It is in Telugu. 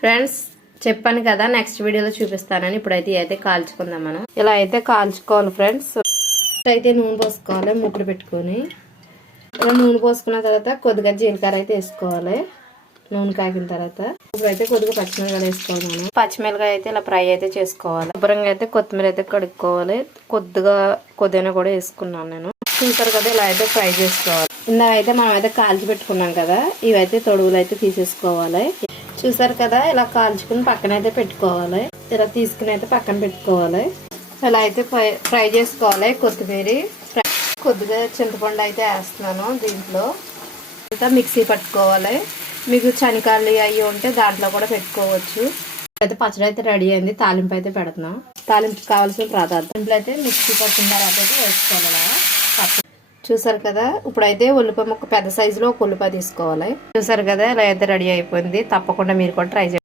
ఫ్రెండ్స్ చెప్పాను కదా నెక్స్ట్ వీడియోలో చూపిస్తానని. ఇప్పుడైతే ఇదైతే కాల్చుకుందాం మనం. ఇలా అయితే కాల్చుకోవాలి ఫ్రెండ్స్. అయితే నూనె పోసుకోవాలి ముక్కుడు పెట్టుకొని. ఇలా నూనె పోసుకున్న తర్వాత కొద్దిగా జీలకర్ర అయితే వేసుకోవాలి. నూనె కాగిన తర్వాత ఇప్పుడైతే కొద్దిగా పచ్చిమిరకాయలు వేసుకోవాలి. మనం పచ్చిమిరకాయ అయితే ఇలా ఫ్రై అయితే చేసుకోవాలి. శుభ్రంగా అయితే కొత్తిమీర అయితే కడుక్కోవాలి. కొద్దిగా కూడా వేసుకున్నాను నేను. చూసారు కదా ఇలా అయితే ఫ్రై చేసుకోవాలి. ఇందాక అయితే మనం అయితే కాల్చి పెట్టుకున్నాం కదా, ఇవైతే తొడుగులు అయితే తీసేసుకోవాలి. చూసారు కదా ఇలా కాల్చుకుని పక్కన అయితే పెట్టుకోవాలి. ఇలా తీసుకుని అయితే పక్కన పెట్టుకోవాలి. ఇలా అయితే ఫ్రై చేసుకోవాలి. కొత్తిమీర కొద్దిగా చింతపండు అయితే వేస్తున్నాను దీంట్లో. అంతా మిక్సీ పట్టుకోవాలి. మీకు శనగకాయలు అవి ఉంటే దాంట్లో కూడా పెట్టుకోవచ్చు. అయితే పచ్చడి అయితే రెడీ అయింది. తాలింపు అయితే పెడుతున్నాం. తాలింపు కావాల్సిన పదార్థం దీంట్లో అయితే మిక్సీ పట్టిన తర్వాత అయితే వేసుకోవాలి. చూసారు కదా ఇప్పుడైతే ఉల్లిపాయ ముక్క పెద్ద సైజులో ఒక ఉల్లిపాయ తీసుకోవాలి. చూసారు కదా ఇలా అయితే రెడీ అయిపోయింది. తప్పకుండా మీరు కూడా ట్రై చేయండి.